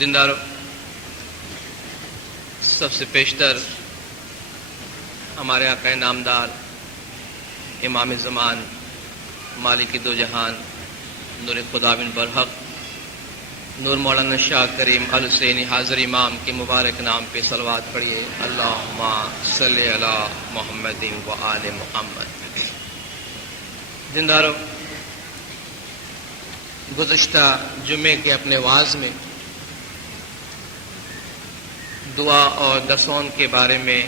دینداروں، سب سے پیشتر ہمارے آقا نامدار امام زمان مالک دو جہان نور خدا بن برحق نور مولانا شاہ کریم الحسینی حاضر امام کے مبارک نام پہ صلوات پڑھیے۔ اللہم صلی علی محمد و آل محمد۔ دینداروں، گزشتہ جمعے کے اپنے واعظ میں دعا اور دسون کے بارے میں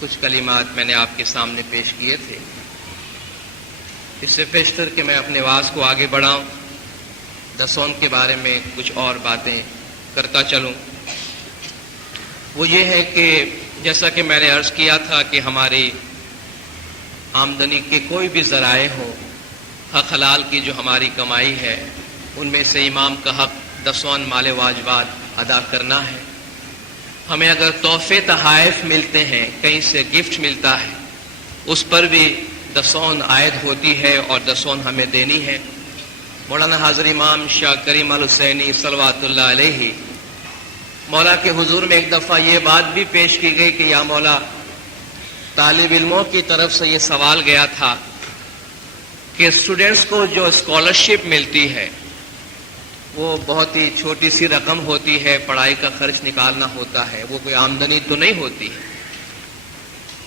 کچھ کلمات میں نے آپ کے سامنے پیش کیے تھے۔ اس سے پیشتر کہ میں اپنے واعظ کو آگے بڑھاؤں، دسون کے بارے میں کچھ اور باتیں کرتا چلوں۔ وہ یہ ہے کہ جیسا کہ میں نے عرض کیا تھا کہ ہماری آمدنی کے کوئی بھی ذرائع ہوں، حق حلال کی جو ہماری کمائی ہے ان میں سے امام کا حق دسون مال واجبات ادا کرنا ہے۔ ہمیں اگر تحفے تحائف ملتے ہیں، کہیں سے گفٹ ملتا ہے، اس پر بھی دسون عائد ہوتی ہے اور دسون ہمیں دینی ہے۔ مولانا حاضر امام شاہ کریم الحسینی صلوات اللہ علیہ مولا کے حضور میں ایک دفعہ یہ بات بھی پیش کی گئی کہ یا مولا، طالب علموں کی طرف سے یہ سوال گیا تھا کہ اسٹوڈنٹس کو جو اسکالرشپ ملتی ہے وہ بہت ہی چھوٹی سی رقم ہوتی ہے، پڑھائی کا خرچ نکالنا ہوتا ہے، وہ کوئی آمدنی تو نہیں ہوتی ہے۔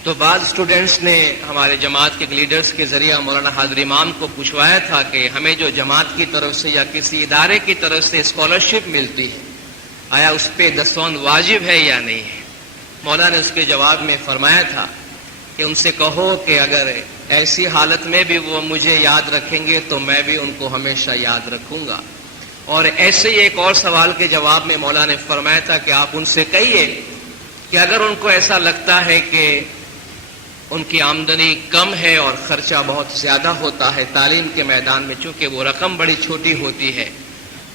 تو بعض اسٹوڈنٹس نے ہمارے جماعت کے لیڈرز کے ذریعہ مولانا حاضر امام کو پوچھوایا تھا کہ ہمیں جو جماعت کی طرف سے یا کسی ادارے کی طرف سے اسکالرشپ ملتی ہے، آیا اس پہ دسون واجب ہے یا نہیں ہے؟ مولا نے اس کے جواب میں فرمایا تھا کہ ان سے کہو کہ اگر ایسی حالت میں بھی وہ مجھے یاد رکھیں گے تو میں بھی ان کو ہمیشہ یاد رکھوں گا۔ اور ایسے ہی ایک اور سوال کے جواب میں مولا نے فرمایا تھا کہ آپ ان سے کہیے کہ اگر ان کو ایسا لگتا ہے کہ ان کی آمدنی کم ہے اور خرچہ بہت زیادہ ہوتا ہے تعلیم کے میدان میں، چونکہ وہ رقم بڑی چھوٹی ہوتی ہے،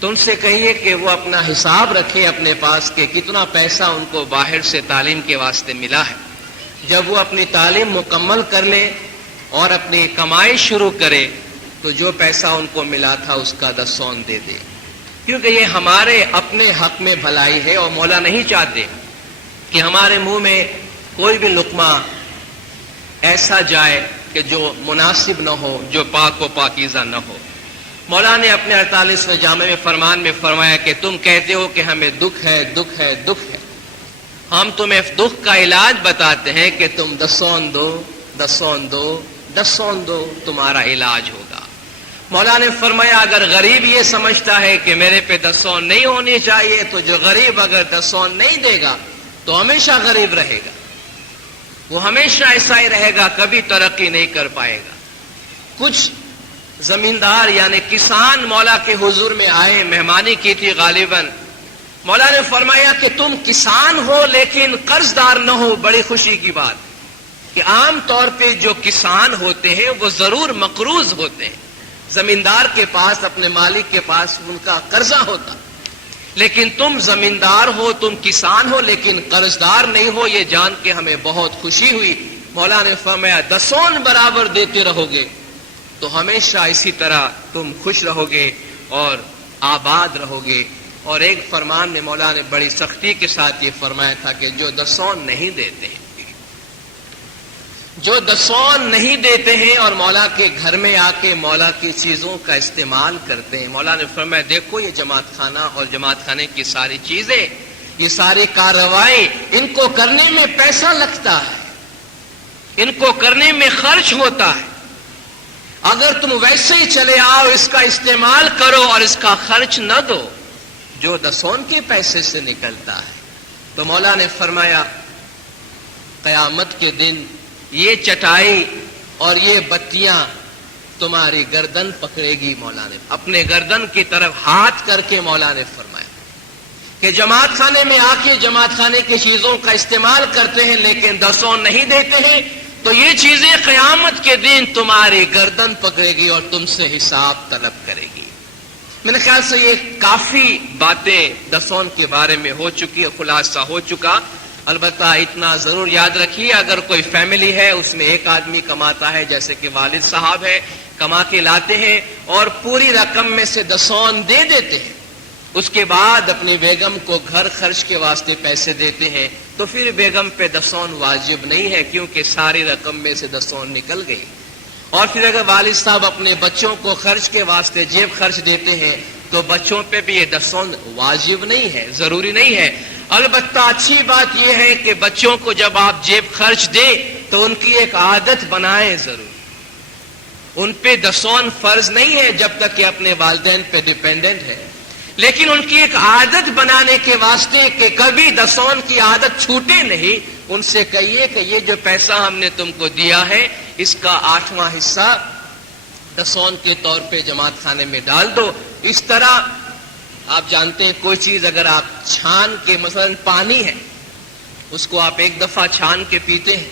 تو ان سے کہیے کہ وہ اپنا حساب رکھیں اپنے پاس کہ کتنا پیسہ ان کو باہر سے تعلیم کے واسطے ملا ہے۔ جب وہ اپنی تعلیم مکمل کر لے اور اپنی کمائی شروع کرے تو جو پیسہ ان کو ملا تھا اس کا دسون دے دے، کیونکہ یہ ہمارے اپنے حق میں بھلائی ہے اور مولا نہیں چاہتے کہ ہمارے منہ میں کوئی بھی لقمہ ایسا جائے کہ جو مناسب نہ ہو، جو پاک و پاکیزہ نہ ہو۔ مولا نے اپنے 48ویں جامع میں فرمان میں فرمایا کہ تم کہتے ہو کہ ہمیں دکھ ہے، دکھ ہے، دکھ ہے، ہم تمہیں دکھ کا علاج بتاتے ہیں کہ تم دسون دو، دسون دو، دسون دو، تمہارا علاج ہوگا۔ مولا نے فرمایا اگر غریب یہ سمجھتا ہے کہ میرے پہ دسون نہیں ہونی چاہیے تو جو غریب اگر دسون نہیں دے گا تو ہمیشہ غریب رہے گا، وہ ہمیشہ ایسا ہی رہے گا، کبھی ترقی نہیں کر پائے گا۔ کچھ زمیندار یعنی کسان مولا کے حضور میں آئے، مہمانی کی تھی غالباً۔ مولا نے فرمایا کہ تم کسان ہو لیکن قرض دار نہ ہو۔ بڑی خوشی کی بات کہ عام طور پہ جو کسان ہوتے ہیں وہ ضرور مقروض ہوتے ہیں، زمیندار کے پاس، اپنے مالک کے پاس ان کا قرضہ ہوتا، لیکن تم زمیندار ہو، تم کسان ہو لیکن قرض دار نہیں ہو، یہ جان کے ہمیں بہت خوشی ہوئی۔ مولا نے فرمایا دسون برابر دیتے رہو گے تو ہمیشہ اسی طرح تم خوش رہو گے اور آباد رہو گے۔ اور ایک فرمان میں مولا نے بڑی سختی کے ساتھ یہ فرمایا تھا کہ جو دسون نہیں دیتے ہیں، جو دسون نہیں دیتے ہیں اور مولا کے گھر میں آ کے مولا کی چیزوں کا استعمال کرتے ہیں، مولا نے فرمایا دیکھو یہ جماعت خانہ اور جماعت خانے کی ساری چیزیں، یہ ساری کارروائی، ان کو کرنے میں پیسہ لگتا ہے، ان کو کرنے میں خرچ ہوتا ہے۔ اگر تم ویسے ہی چلے آؤ، اس کا استعمال کرو اور اس کا خرچ نہ دو جو دسون کے پیسے سے نکلتا ہے، تو مولا نے فرمایا قیامت کے دن یہ چٹائی اور یہ بتیاں تمہاری گردن پکڑے گی۔ مولا نے اپنے گردن کی طرف ہاتھ کر کے مولا نے فرمایا کہ جماعت خانے میں آ کے جماعت خانے کی چیزوں کا استعمال کرتے ہیں لیکن دسون نہیں دیتے ہیں، تو یہ چیزیں قیامت کے دن تمہاری گردن پکڑے گی اور تم سے حساب طلب کرے گی۔ میرے خیال سے یہ کافی باتیں دسون کے بارے میں ہو چکی ہے، خلاصہ ہو چکا۔ البتہ اتنا ضرور یاد رکھیے، اگر کوئی فیملی ہے اس میں ایک آدمی کماتا ہے، جیسے کہ والد صاحب ہے، کما کے لاتے ہیں اور پوری رقم میں سے دسون دے دیتے ہیں، اس کے بعد اپنی بیگم کو گھر خرچ کے واسطے پیسے دیتے ہیں، تو پھر بیگم پہ دسون واجب نہیں ہے، کیونکہ ساری رقم میں سے دسون نکل گئی۔ اور پھر اگر والد صاحب اپنے بچوں کو خرچ کے واسطے جیب خرچ دیتے ہیں تو بچوں پہ بھی یہ دسون واجب نہیں ہے، ضروری نہیں ہے۔ البتہ اچھی بات یہ ہے کہ بچوں کو جب آپ جیب خرچ دیں تو ان کی ایک عادت بنائیں ضرور، ان پہ دسون فرض نہیں ہے جب تک کہ اپنے والدین پہ ڈیپینڈنٹ ہے، لیکن ان کی ایک عادت بنانے کے واسطے کہ کبھی دسون کی عادت چھوٹے نہیں، ان سے کہیے کہ یہ جو پیسہ ہم نے تم کو دیا ہے اس کا 8واں حصہ دسون کے طور پہ جماعت خانے میں ڈال دو۔ اس طرح آپ جانتے ہیں کوئی چیز اگر آپ چھان کے، مثلا پانی ہے، اس کو آپ ایک دفعہ چھان کے پیتے ہیں،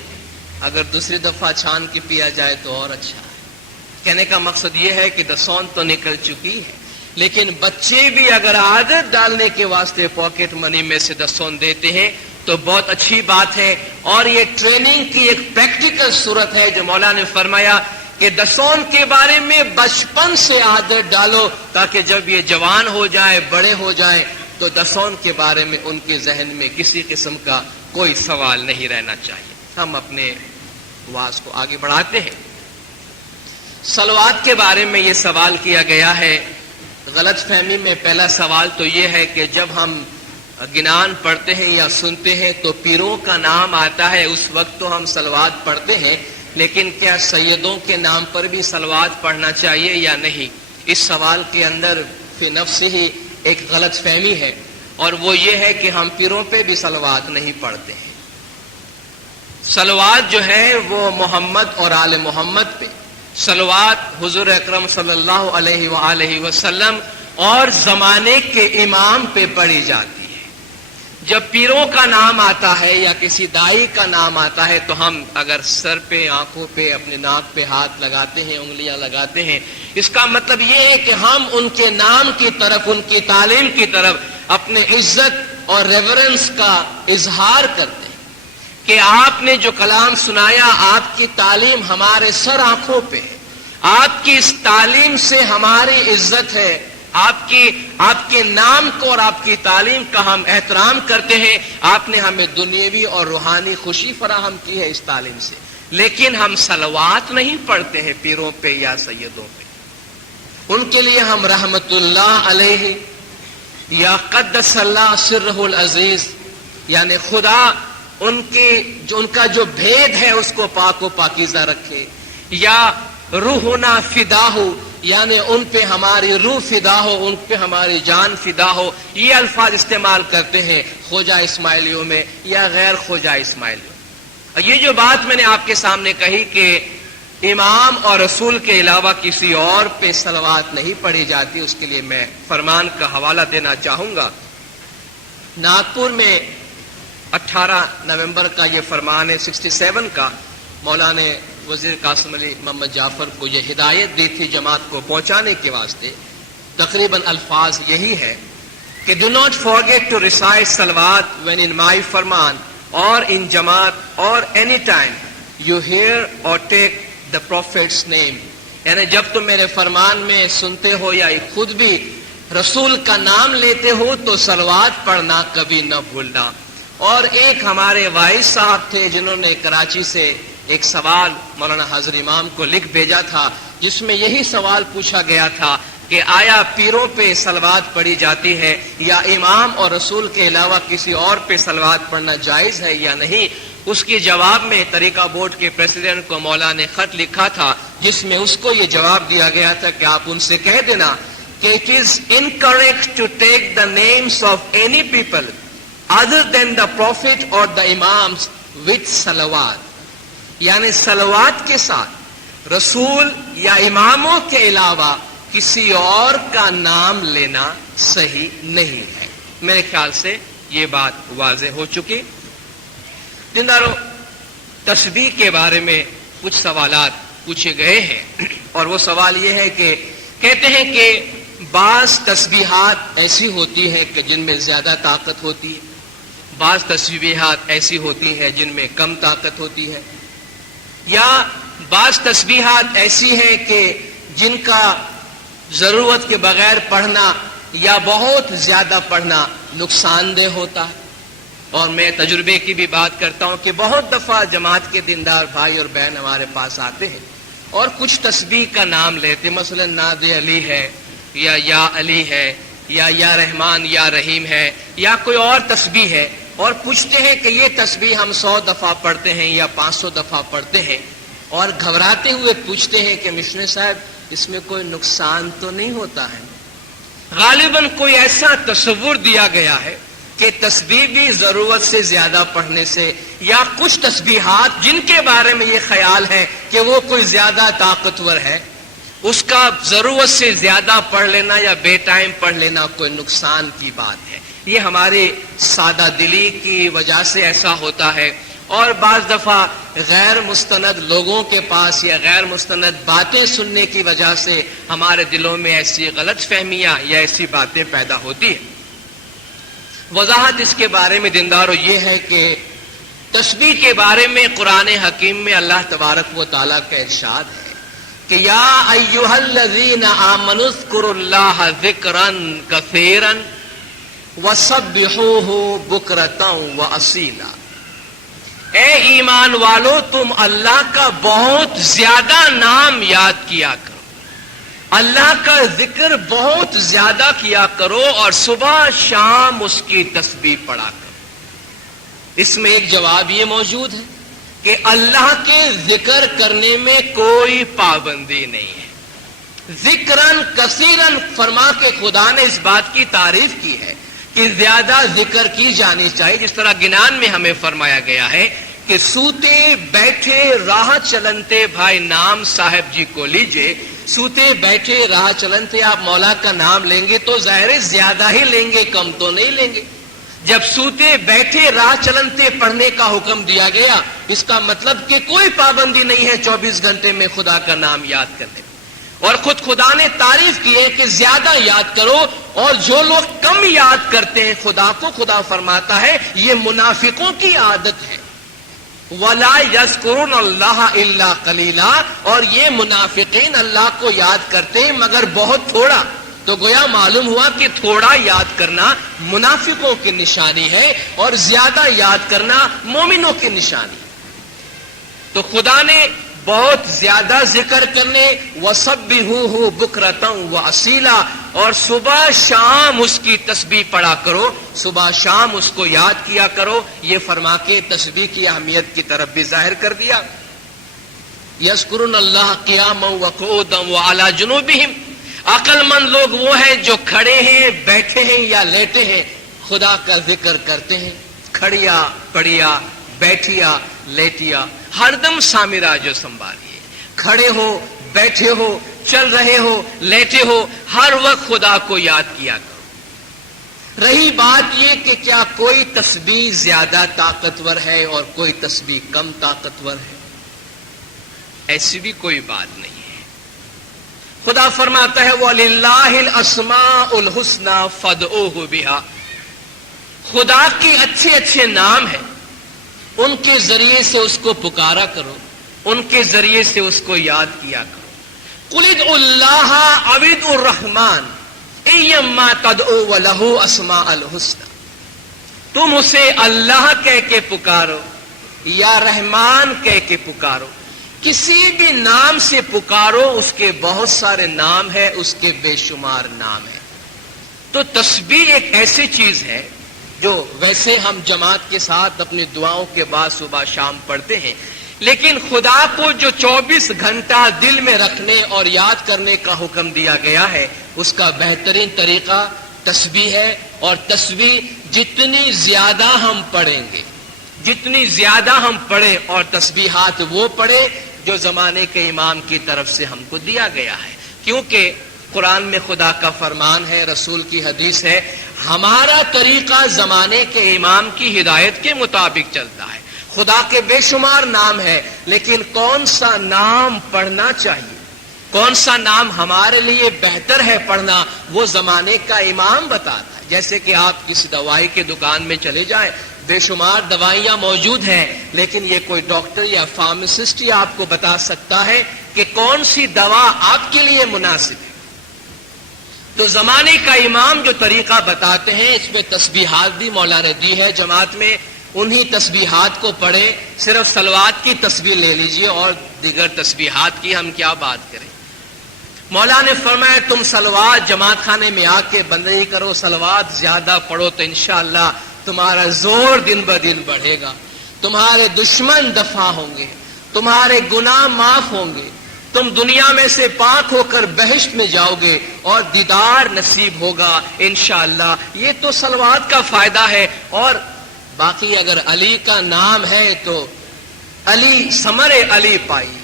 اگر دوسری دفعہ چھان کے پیا جائے تو اور اچھا ہے۔ کہنے کا مقصد یہ ہے کہ دسون تو نکل چکی ہے، لیکن بچے بھی اگر عادت ڈالنے کے واسطے پاکٹ منی میں سے دسون دیتے ہیں تو بہت اچھی بات ہے، اور یہ ٹریننگ کی ایک پریکٹیکل صورت ہے جو مولا نے فرمایا کہ دسون کے بارے میں بچپن سے عادت ڈالو تاکہ جب یہ جوان ہو جائے، بڑے ہو جائیں تو دسون کے بارے میں ان کے ذہن میں کسی قسم کا کوئی سوال نہیں رہنا چاہیے۔ ہم اپنے واز کو آگے بڑھاتے ہیں۔ صلوات کے بارے میں یہ سوال کیا گیا ہے، غلط فہمی میں پہلا سوال تو یہ ہے کہ جب ہم گنان پڑھتے ہیں یا سنتے ہیں تو پیروں کا نام آتا ہے، اس وقت تو ہم صلوات پڑھتے ہیں، لیکن کیا سیدوں کے نام پر بھی صلوات پڑھنا چاہیے یا نہیں؟ اس سوال کے اندر فی نفس ہی ایک غلط فہمی ہے، اور وہ یہ ہے کہ ہم پیروں پہ بھی صلوات نہیں پڑھتے ہیں۔ صلوات جو ہے وہ محمد اور آل محمد پہ، صلوات حضور اکرم صلی اللہ علیہ وآلہ وسلم اور زمانے کے امام پہ پڑھی جاتی ہے۔ جب پیروں کا نام آتا ہے یا کسی دائی کا نام آتا ہے تو ہم اگر سر پہ، آنکھوں پہ، اپنے ناک پہ ہاتھ لگاتے ہیں، انگلیاں لگاتے ہیں، اس کا مطلب یہ ہے کہ ہم ان کے نام کی طرف، ان کی تعلیم کی طرف اپنے عزت اور ریورنس کا اظہار کرتے ہیں کہ آپ نے جو کلام سنایا، آپ کی تعلیم ہمارے سر آنکھوں پہ ہے، آپ کی اس تعلیم سے ہماری عزت ہے، آپ کے نام کو اور آپ کی تعلیم کا ہم احترام کرتے ہیں، آپ نے ہمیں دنیاوی اور روحانی خوشی فراہم کی ہے اس تعلیم سے، لیکن ہم صلوات نہیں پڑھتے ہیں پیروں پہ یا سیدوں پہ۔ ان کے لیے ہم رحمت اللہ علیہ یا قدس اللہ سرہ العزیز، یعنی خدا ان کا جو بھید ہے اس کو پاک و پاکیزہ رکھے، یا روحنا فدا ہو، یعنی ان پہ ہماری روح فدا ہو، ان پہ ہماری جان فدا ہو، یہ الفاظ استعمال کرتے ہیں خواجہ اسماعیلیوں میں یا غیر خواجہ اسماعیلیوں۔ یہ جو بات میں نے آپ کے سامنے کہی کہ امام اور رسول کے علاوہ کسی اور پہ صلوات نہیں پڑھی جاتی، اس کے لیے میں فرمان کا حوالہ دینا چاہوں گا۔ ناگپور میں 18 نومبر کا یہ فرمان ہے 67 کا، مولانا نے وزیر قاسم علی محمد جعفر کو یہ ہدایت دی تھی جماعت کو پہنچانے کے واسطے، تقریباً الفاظ یہی ہے کہ do not forget to recite salawat when in my فرمان or in جماعت or any time you hear or take the prophet's name، یعنی جب تم میرے فرمان میں سنتے ہو یا خود بھی رسول کا نام لیتے ہو تو صلوات پڑھنا کبھی نہ بھولنا۔ اور ایک ہمارے وائس صاحب تھے جنہوں نے کراچی سے ایک سوال مولانا حاضر امام کو لکھ بھیجا تھا، جس میں یہی سوال پوچھا گیا تھا کہ آیا پیروں پہ صلوات پڑھی جاتی ہے یا امام اور رسول کے علاوہ کسی اور پہ صلوات پڑھنا جائز ہے یا نہیں؟ اس کے جواب میں طریقہ بورڈ کے پریزیڈنٹ کو مولا نے خط لکھا تھا، جس میں اس کو یہ جواب دیا گیا تھا کہ آپ ان سے کہہ دینا کہ it is incorrect to take the names of any people other than the prophet or the imams with salawat، یعنی صلوات کے ساتھ رسول یا اماموں کے علاوہ کسی اور کا نام لینا صحیح نہیں ہے۔ میرے خیال سے یہ بات واضح ہو چکی۔ دینداروں، تسبیح کے بارے میں کچھ سوالات پوچھے گئے ہیں، اور وہ سوال یہ ہے کہ کہتے ہیں کہ بعض تسبیحات ایسی ہوتی ہیں کہ جن میں زیادہ طاقت ہوتی ہے، بعض تسبیحات ایسی ہوتی ہیں جن میں کم طاقت ہوتی ہے، یا بعض تسبیحات ایسی ہیں کہ جن کا ضرورت کے بغیر پڑھنا یا بہت زیادہ پڑھنا نقصان دہ ہوتا ہے۔ اور میں تجربے کی بھی بات کرتا ہوں کہ بہت دفعہ جماعت کے دیندار بھائی اور بہن ہمارے پاس آتے ہیں اور کچھ تسبیح کا نام لیتے، مثلا ناد علی ہے یا علی ہے یا رحمان یا رحیم ہے یا کوئی اور تسبیح ہے، اور پوچھتے ہیں کہ یہ تسبیح ہم 100 دفعہ پڑھتے ہیں یا 500 دفعہ پڑھتے ہیں، اور گھبراتے ہوئے پوچھتے ہیں کہ مشنی صاحب اس میں کوئی نقصان تو نہیں ہوتا ہے؟ غالباً کوئی ایسا تصور دیا گیا ہے کہ تسبیح بھی ضرورت سے زیادہ پڑھنے سے، یا کچھ تسبیحات جن کے بارے میں یہ خیال ہے کہ وہ کوئی زیادہ طاقتور ہے، اس کا ضرورت سے زیادہ پڑھ لینا یا بے ٹائم پڑھ لینا کوئی نقصان کی بات ہے۔ یہ ہماری سادہ دلی کی وجہ سے ایسا ہوتا ہے، اور بعض دفعہ غیر مستند لوگوں کے پاس یا غیر مستند باتیں سننے کی وجہ سے ہمارے دلوں میں ایسی غلط فہمیاں یا ایسی باتیں پیدا ہوتی ہیں۔ وضاحت اس کے بارے میں دینداروں یہ ہے کہ تسبیح کے بارے میں قرآن حکیم میں اللہ تبارک و تعالیٰ کا ارشاد ہے کہ یا ایھا الذین آمنوا اذکروا اللہ ذکرا کثیرا وسبحوہ بکرۃ واصیلا، اے ایمان والو تم اللہ کا بہت زیادہ نام یاد کیا کرو، اللہ کا ذکر بہت زیادہ کیا کرو، اور صبح شام اس کی تسبیح پڑھا کرو۔ اس میں ایک جواب یہ موجود ہے کہ اللہ کے ذکر کرنے میں کوئی پابندی نہیں ہے۔ ذکرن کثیرن فرما کے خدا نے اس بات کی تعریف کی ہے کہ زیادہ ذکر کی جانی چاہیے، جس طرح گنان میں ہمیں فرمایا گیا ہے کہ سوتے بیٹھے راہ چلنتے بھائی نام صاحب جی کو لیجئے۔ سوتے بیٹھے راہ چلنتے آپ مولا کا نام لیں گے تو ظاہر زیادہ ہی لیں گے، کم تو نہیں لیں گے۔ جب سوتے بیٹھے راہ چلنتے پڑھنے کا حکم دیا گیا، اس کا مطلب کہ کوئی پابندی نہیں ہے 24 گھنٹے میں خدا کا نام یاد کرنے میں، اور خود خدا نے تعریف کی ہے کہ زیادہ یاد کرو، اور جو لوگ کم یاد کرتے ہیں خدا کو، خدا فرماتا ہے یہ منافقوں کی عادت ہے۔ وَلَا يَذْكُرُونَ اللَّهَ إِلَّا قَلِيلًا، اور یہ منافقین اللہ کو یاد کرتے ہیں مگر بہت تھوڑا۔ تو گویا معلوم ہوا کہ تھوڑا یاد کرنا منافقوں کی نشانی ہے اور زیادہ یاد کرنا مومنوں کی نشانی۔ تو خدا نے بہت زیادہ ذکر کرنے، وَسَبِّحُوهُ بُكْرَةً وَأَصِيلًا، اور صبح شام اس کی تسبیح پڑھا کرو، صبح شام اس کو یاد کیا کرو۔ یہ فرما کے تسبیح کی اہمیت کی طرف بھی ظاہر کر دیا۔ يَذْكُرُونَ اللَّهَ قِيَامًا وَقُعُودًا وَعَلَى جُنُوبِهِمْ، عقل مند لوگ وہ ہیں جو کھڑے ہیں، بیٹھے ہیں یا لیٹے ہیں، خدا کا ذکر کرتے ہیں۔ کھڑیا پڑیا بیٹھیا لیٹیا، ہر دم سامرا جو سنبھالیے، کھڑے ہو بیٹھے ہو چل رہے ہو لیٹے ہو، ہر وقت خدا کو یاد کیا کرو۔ رہی بات یہ کہ کیا کوئی تسبیح زیادہ طاقتور ہے اور کوئی تسبیح کم طاقتور ہے، ایسی بھی کوئی بات نہیں ہے۔ خدا فرماتا ہے وَلِلَّهِ الْأَسْمَاءُ الْحُسْنَى فَادْعُوهُ بِهَا، خدا کے اچھے اچھے نام ہیں، ان کے ذریعے سے اس کو پکارا کرو، ان کے ذریعے سے اس کو یاد کیا کرو۔ قُلِ ادْعُوا اللَّهَ أَوِ ادْعُوا الرَّحْمَٰنَ أَيَّمَّا تَدْعُوا وَلَهُ أَسْمَاءُ الْحُسْنَى، تم اسے اللہ کہہ کے پکارو یا رحمان کہہ کے پکارو، کسی بھی نام سے پکارو، اس کے بہت سارے نام ہیں، اس کے بے شمار نام ہیں۔ تو تسبیح ایک ایسی چیز ہے جو ویسے ہم جماعت کے ساتھ اپنی دعاؤں کے بعد صبح شام پڑھتے ہیں، لیکن خدا کو جو 24 گھنٹہ دل میں رکھنے اور یاد کرنے کا حکم دیا گیا ہے، اس کا بہترین طریقہ تسبیح ہے۔ اور تسبیح جتنی زیادہ ہم پڑھیں گے، جتنی زیادہ ہم پڑھیں، اور تسبیحات وہ پڑھیں جو زمانے کے امام کی طرف سے ہم کو دیا گیا ہے، کیونکہ قرآن میں خدا کا فرمان ہے، رسول کی حدیث ہے، ہمارا طریقہ زمانے کے امام کی ہدایت کے مطابق چلتا ہے۔ خدا کے بے شمار نام ہے، لیکن کون سا نام پڑھنا چاہیے، کون سا نام ہمارے لیے بہتر ہے پڑھنا، وہ زمانے کا امام بتاتا ہے۔ جیسے کہ آپ کسی دوائی کے دکان میں چلے جائیں بے شمار دوائیاں موجود ہیں، لیکن یہ کوئی ڈاکٹر یا فارماسسٹ ہی آپ کو بتا سکتا ہے کہ کون سی دوا آپ کے لیے مناسب ہے۔ تو زمانے کا امام جو طریقہ بتاتے ہیں، اس میں تسبیحات بھی مولا نے دی ہے جماعت میں، انہی تسبیحات کو پڑھیں، صرف صلوات کی تسبیح لے لیجئے اور دیگر تسبیحات کی ہم کیا بات کریں۔ مولا نے فرمایا تم صلوات جماعت خانے میں آ کے بندگی کرو، صلوات زیادہ پڑھو تو انشاءاللہ تمہارا زور دن بدن بڑھے گا، تمہارے دشمن دفع ہوں گے، تمہارے گناہ معاف ہوں گے، تم دنیا میں سے پاک ہو کر بہشت میں جاؤ گے اور دیدار نصیب ہوگا انشاءاللہ۔ یہ تو صلوات کا فائدہ ہے۔ اور باقی اگر علی کا نام ہے تو علی ثمر علی پائی،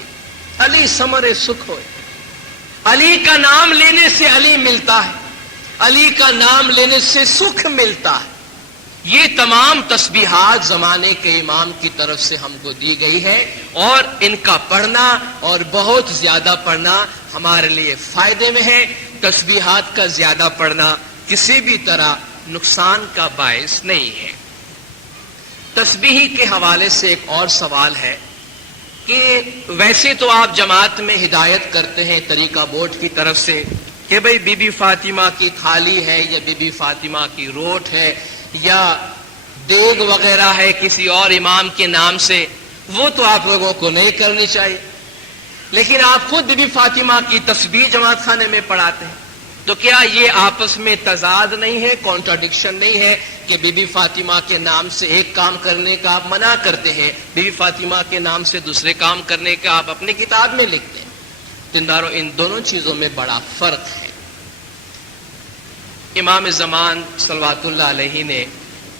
علی ثمر سکھ ہوئے۔ علی کا نام لینے سے علی ملتا ہے، علی کا نام لینے سے سکھ ملتا ہے۔ یہ تمام تسبیحات زمانے کے امام کی طرف سے ہم کو دی گئی ہے، اور ان کا پڑھنا اور بہت زیادہ پڑھنا ہمارے لیے فائدے میں ہے۔ تسبیحات کا زیادہ پڑھنا کسی بھی طرح نقصان کا باعث نہیں ہے۔ تسبیح کے حوالے سے ایک اور سوال ہے کہ ویسے تو آپ جماعت میں ہدایت کرتے ہیں طریقہ بورڈ کی طرف سے کہ بھئی بی بی فاطمہ کی تھالی ہے یا بی بی فاطمہ کی روٹ ہے یا دیگ وغیرہ ہے کسی اور امام کے نام سے، وہ تو آپ لوگوں کو نہیں کرنی چاہیے، لیکن آپ خود بی بی فاطمہ کی تسبیح جماعت خانے میں پڑھاتے ہیں، تو کیا یہ آپس میں تضاد نہیں ہے، کانٹراڈکشن نہیں ہے کہ بی بی فاطمہ کے نام سے ایک کام کرنے کا آپ منع کرتے ہیں، بی بی فاطمہ کے نام سے دوسرے کام کرنے کا آپ اپنی کتاب میں لکھتے ہیں؟ دینداروں، ان دونوں چیزوں میں بڑا فرق ہے۔ امام زمان صلوات اللہ علیہ نے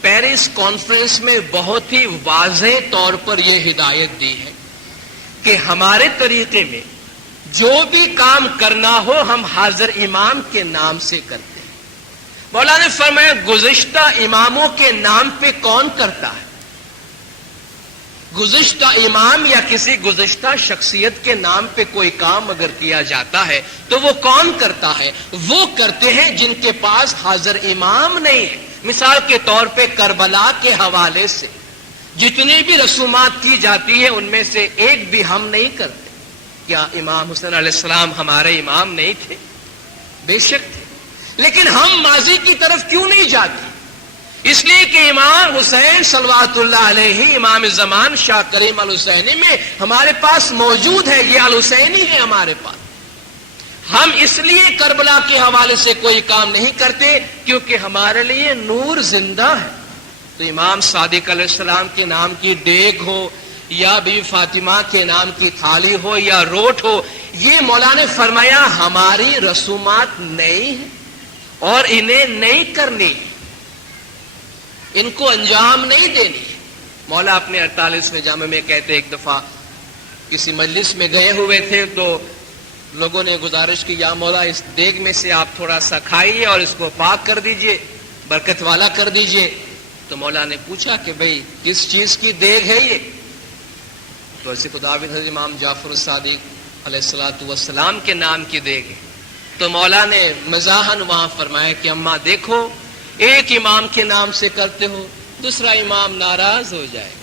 پیرس کانفرنس میں بہت ہی واضح طور پر یہ ہدایت دی ہے کہ ہمارے طریقے میں جو بھی کام کرنا ہو ہم حاضر امام کے نام سے کرتے ہیں۔ مولا نے فرمایا گزشتہ اماموں کے نام پہ کون کرتا ہے؟ گزشتہ امام یا کسی گزشتہ شخصیت کے نام پہ کوئی کام اگر کیا جاتا ہے تو وہ کون کرتا ہے؟ وہ کرتے ہیں جن کے پاس حاضر امام نہیں ہے۔ مثال کے طور پہ کربلا کے حوالے سے جتنی بھی رسومات کی جاتی ہیں ان میں سے ایک بھی ہم نہیں کرتے۔ کیا امام حسین علیہ السلام ہمارے امام نہیں تھے؟ بے شک تھے، لیکن ہم ماضی کی طرف کیوں نہیں جاتے؟ اس لیے کہ امام حسین صلوات اللہ علیہ امام زمان شاہ کریم الحسینی میں ہمارے پاس موجود ہے، یہ الحسینی ہے ہمارے پاس۔ ہم اس لیے کربلا کے حوالے سے کوئی کام نہیں کرتے کیونکہ ہمارے لیے نور زندہ ہے۔ تو امام صادق علیہ السلام کے نام کی دیگ ہو یا بی فاطمہ کے نام کی تھالی ہو یا روٹ ہو، یہ مولا نے فرمایا ہماری رسومات نہیں ہیں اور انہیں نہیں کرنی، ان کو انجام نہیں دینی۔ مولا اپنے 48ویں جامع میں کہتے ایک دفعہ کسی مجلس میں گئے ہوئے تھے تو لوگوں نے گزارش کی یا مولا اس دیگ میں سے آپ تھوڑا سا کھائیے اور اس کو پاک کر دیجئے، برکت والا کر دیجئے۔ تو مولا نے پوچھا کہ بھئی کس چیز کی دیگ ہے یہ؟ تو ایسے خداوند حضرت امام جعفر الصادق علیہ السلام کے نام کی دیگ ہے۔ تو مولا نے مزاحن وہاں فرمایا کہ اماں دیکھو، ایک امام کے نام سے کرتے ہو دوسرا امام ناراض ہو جائے،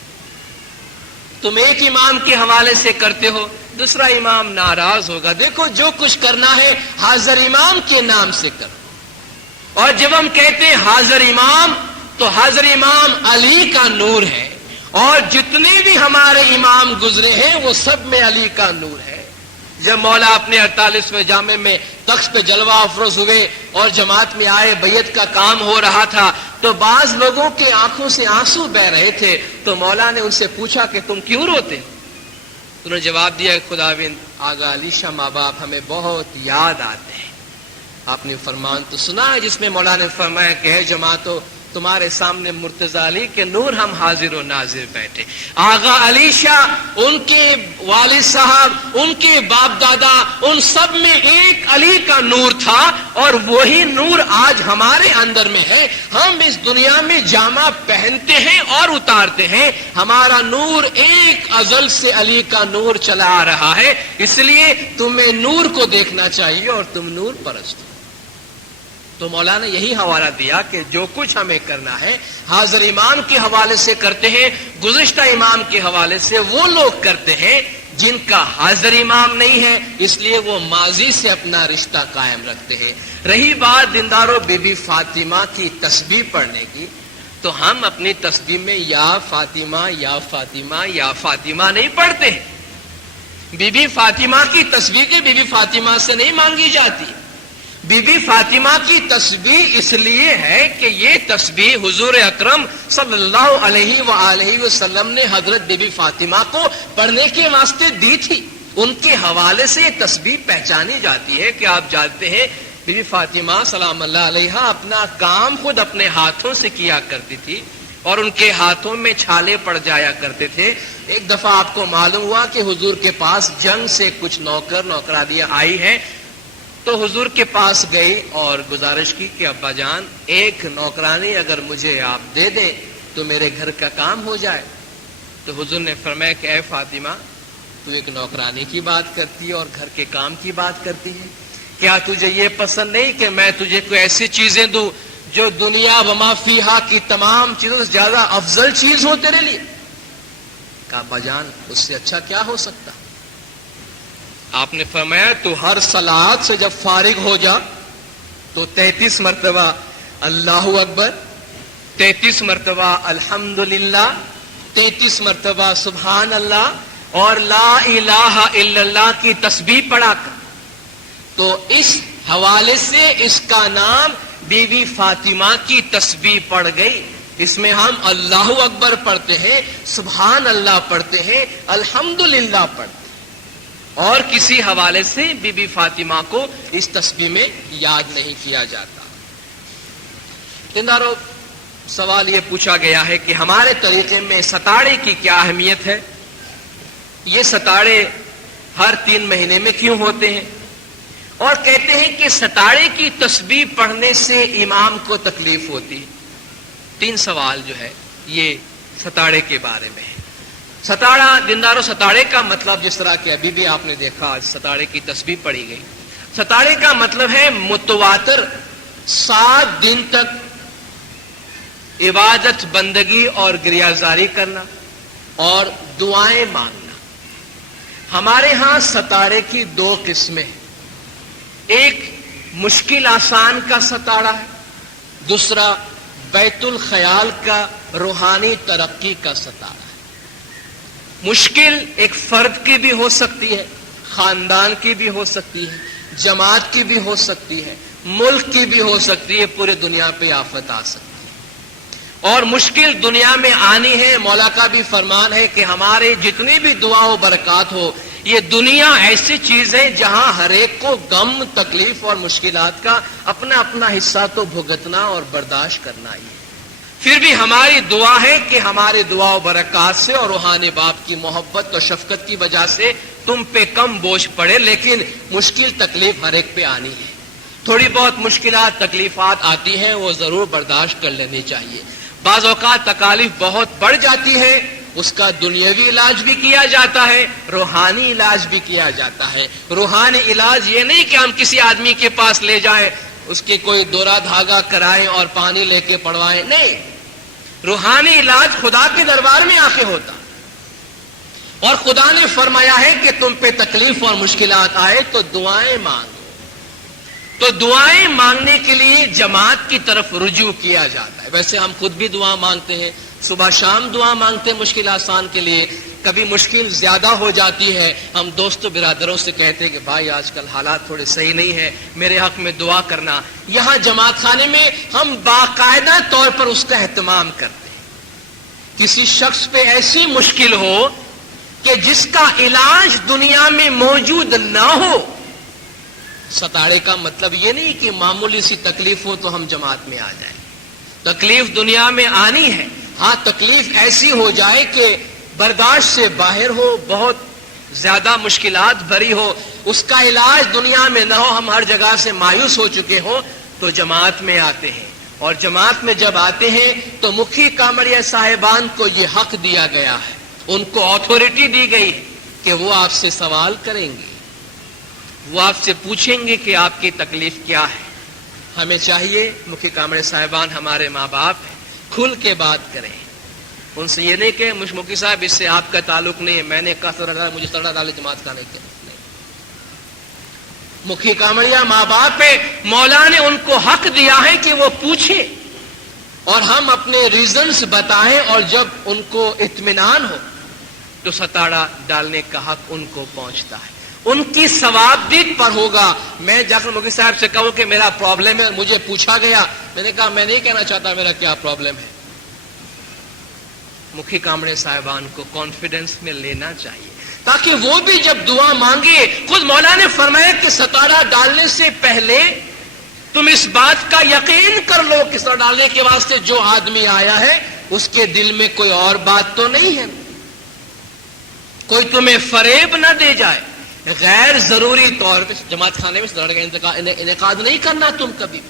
تم ایک امام کے حوالے سے کرتے ہو دوسرا امام ناراض ہوگا، دیکھو جو کچھ کرنا ہے حاضر امام کے نام سے کرو۔ اور جب ہم کہتے ہیں حاضر امام تو حاضر امام علی کا نور ہے، اور جتنے بھی ہمارے امام گزرے ہیں وہ سب میں علی کا نور ہے۔ جب مولا اپنے 48ویں جامع میں تخت پہ جلوہ افروز ہوئے اور جماعت میں آئے، بیعت کا کام ہو رہا تھا، تو بعض لوگوں کے آنکھوں سے آنسو بہ رہے تھے، تو مولا نے ان سے پوچھا کہ تم کیوں روتے؟ انہوں نے جواب دیا خداوند آغا علی شاہ ماں باپ ہمیں بہت یاد آتے ہیں۔ آپ نے فرمان تو سنا ہے جس میں مولا نے فرمایا کہ ہے جماعتو تمہارے سامنے مرتضی علی کے نور ہم حاضر و ناظر بیٹھے۔ آغا علی شاہ، ان کے والد صاحب، ان کے باپ دادا، ان سب میں ایک علی کا نور تھا، اور وہی نور آج ہمارے اندر میں ہے۔ ہم اس دنیا میں جامہ پہنتے ہیں اور اتارتے ہیں، ہمارا نور ایک ازل سے علی کا نور چلا آ رہا ہے، اس لیے تمہیں نور کو دیکھنا چاہیے اور تم نور پرست ہو۔ تو مولانا نے یہی حوالہ دیا کہ جو کچھ ہمیں کرنا ہے حاضر امام کے حوالے سے کرتے ہیں، گزشتہ امام کے حوالے سے وہ لوگ کرتے ہیں جن کا حاضر امام نہیں ہے، اس لیے وہ ماضی سے اپنا رشتہ قائم رکھتے ہیں۔ رہی بات دینداروں بی بی فاطمہ کی تسبیح پڑھنے کی، تو ہم اپنی تسبیح میں یا فاطمہ یا فاطمہ یا فاطمہ نہیں پڑھتے ہیں۔ بی بی فاطمہ کی تسبیح کی بی بی فاطمہ سے نہیں مانگی جاتی۔ بی بی فاطمہ کی تسبیح اس لیے ہے کہ یہ تسبیح حضور اکرم صلی اللہ علیہ وآلہ وسلم نے حضرت بی بی فاطمہ کو پڑھنے کے واسطے دی تھی۔ ان کے حوالے سے یہ تسبیح پہچانی جاتی ہے کہ آپ جانتے ہیں بی بی فاطمہ سلام اللہ علیہا اپنا کام خود اپنے ہاتھوں سے کیا کرتی تھی اور ان کے ہاتھوں میں چھالے پڑ جایا کرتے تھے۔ ایک دفعہ آپ کو معلوم ہوا کہ حضور کے پاس جنگ سے کچھ نوکرانیاں آئی ہیں، تو حضور کے پاس گئی اور گزارش کی کہ ابا جان ایک نوکرانی اگر مجھے آپ دے دیں تو میرے گھر کا کام ہو جائے۔ تو حضور نے فرمایا کہ اے فاطمہ، تو ایک نوکرانی کی بات کرتی ہے اور گھر کے کام کی بات کرتی ہے، کیا تجھے یہ پسند نہیں کہ میں تجھے کوئی ایسی چیزیں دوں جو دنیا وما فیہا کی تمام چیزوں سے زیادہ افضل چیز ہو تیرے لیے؟ کہا ابا جان اس سے اچھا کیا ہو سکتا؟ آپ نے فرمایا تو ہر صلات سے جب فارغ ہو جا تو 33 مرتبہ اللہ اکبر، 33 مرتبہ الحمدللہ، 33 مرتبہ سبحان اللہ اور لا الہ الا اللہ کی تسبیح پڑھا کر۔ تو اس حوالے سے اس کا نام بی بی فاطمہ کی تسبیح پڑھ گئی۔ اس میں ہم اللہ اکبر پڑھتے ہیں، سبحان اللہ پڑھتے ہیں، الحمدللہ پڑھتے ہیں، اور کسی حوالے سے بی بی فاطمہ کو اس تسبیح میں یاد نہیں کیا جاتا۔ دیندارو، سوال یہ پوچھا گیا ہے کہ ہمارے طریقے میں ستاڑے کی کیا اہمیت ہے؟ یہ ستاڑے ہر 3 مہینے میں کیوں ہوتے ہیں؟ اور کہتے ہیں کہ ستاڑے کی تسبیح پڑھنے سے امام کو تکلیف ہوتی ہے۔ 3 سوال جو ہے یہ ستاڑے کے بارے میں ہے۔ ستاڑا دیندارو، ستاڑے کا مطلب جس طرح کہ ابھی بھی آپ نے دیکھا ستاڑے کی تسبیح پڑھی گئی، ستاڑے کا مطلب ہے متواتر 7 دن تک عبادت بندگی اور گریازاری کرنا اور دعائیں مانگنا۔ ہمارے ہاں ستاڑے کی 2 قسمیں ہیں، ایک مشکل آسان کا ستاڑا ہے، دوسرا بیت الخیال کا روحانی ترقی کا ستاڑا ہے۔ مشکل ایک فرد کی بھی ہو سکتی ہے، خاندان کی بھی ہو سکتی ہے، جماعت کی بھی ہو سکتی ہے، ملک کی بھی ہو سکتی ہے، پورے دنیا پہ آفت آ سکتی ہے۔ اور مشکل دنیا میں آنی ہے، مولا کا بھی فرمان ہے کہ ہمارے جتنی بھی دعا و برکات ہو، یہ دنیا ایسی چیز ہے جہاں ہر ایک کو غم، تکلیف اور مشکلات کا اپنا اپنا حصہ تو بھگتنا اور برداشت کرنا ہی ہے۔ پھر بھی ہماری دعا ہے کہ ہماری دعا و برکات سے اور روحانی باپ کی محبت اور شفقت کی وجہ سے تم پہ کم بوجھ پڑے، لیکن مشکل تکلیف ہر ایک پہ آنی ہے۔ تھوڑی بہت مشکلات تکلیفات آتی ہیں، وہ ضرور برداشت کر لینی چاہیے۔ بعض اوقات تکالیف بہت بڑھ جاتی ہے، اس کا دنیاوی علاج بھی کیا جاتا ہے، روحانی علاج بھی کیا جاتا ہے۔ روحانی علاج یہ نہیں کہ ہم کسی آدمی کے پاس لے جائیں، اس کے کوئی دورہ دھاگا کرائیں اور پانی لے کے پڑوائیں، نہیں۔ روحانی علاج خدا کے دربار میں آ کے ہوتا، اور خدا نے فرمایا ہے کہ تم پہ تکلیف اور مشکلات آئے تو دعائیں مانگو۔ تو دعائیں مانگنے کے لیے جماعت کی طرف رجوع کیا جاتا ہے۔ ویسے ہم خود بھی دعا مانگتے ہیں، صبح شام دعا مانگتے ہیں مشکل آسان کے لیے۔ کبھی مشکل زیادہ ہو جاتی ہے، ہم دوستوں برادروں سے کہتے ہیں کہ بھائی آج کل حالات تھوڑے صحیح نہیں ہیں، میرے حق میں دعا کرنا۔ یہاں جماعت خانے میں ہم باقاعدہ طور پر اس کا اہتمام کرتے ہیں۔ کسی شخص پہ ایسی مشکل ہو کہ جس کا علاج دنیا میں موجود نہ ہو، ستاڑے کا مطلب یہ نہیں کہ معمولی سی تکلیف ہو تو ہم جماعت میں آ جائیں۔ تکلیف دنیا میں آنی ہے، ہاں تکلیف ایسی ہو جائے کہ برداشت سے باہر ہو، بہت زیادہ مشکلات بھری ہو، اس کا علاج دنیا میں نہ ہو، ہم ہر جگہ سے مایوس ہو چکے ہوں، تو جماعت میں آتے ہیں۔ اور جماعت میں جب آتے ہیں تو مکھی کامڑیا صاحبان کو یہ حق دیا گیا ہے، ان کو اتھارٹی دی گئی ہے کہ وہ آپ سے سوال کریں گے، وہ آپ سے پوچھیں گے کہ آپ کی تکلیف کیا ہے۔ ہمیں چاہیے مکھی کامڑے صاحبان ہمارے ماں باپ ہیں، کھل کے بات کریں، ان سے یہ نہیں کہ مکھی صاحب اس سے آپ کا تعلق نہیں ہے، میں نے کہا سر مجھے سڑا ڈالے جماعت کا نہیں. مکھی کامڑیا ماں باپ پہ مولا نے ان کو حق دیا ہے کہ وہ پوچھے اور ہم اپنے ریزنز بتائیں، اور جب ان کو اطمینان ہو تو ستاڑا ڈالنے کا حق ان کو پہنچتا ہے، ان کی ثوابدید پر ہوگا. میں جا کر مکھی صاحب سے کہوں کہ میرا پرابلم ہے، مجھے پوچھا گیا، میں نے کہا میں نہیں کہنا چاہتا میرا کیا پرابلم ہے. مکھی کامڑے صاحبان کو کانفیڈنس میں لینا چاہیے تاکہ وہ بھی جب دعا مانگے. خود مولا نے فرمایا کہ ستارہ ڈالنے سے پہلے تم اس بات کا یقین کر لو کہ ستارہ ڈالنے کے واسطے جو آدمی آیا ہے اس کے دل میں کوئی اور بات تو نہیں ہے، کوئی تمہیں فریب نہ دے جائے. غیر ضروری طور پہ جماعت خانے میں ستارے کا انعقاد نہیں کرنا، تم کبھی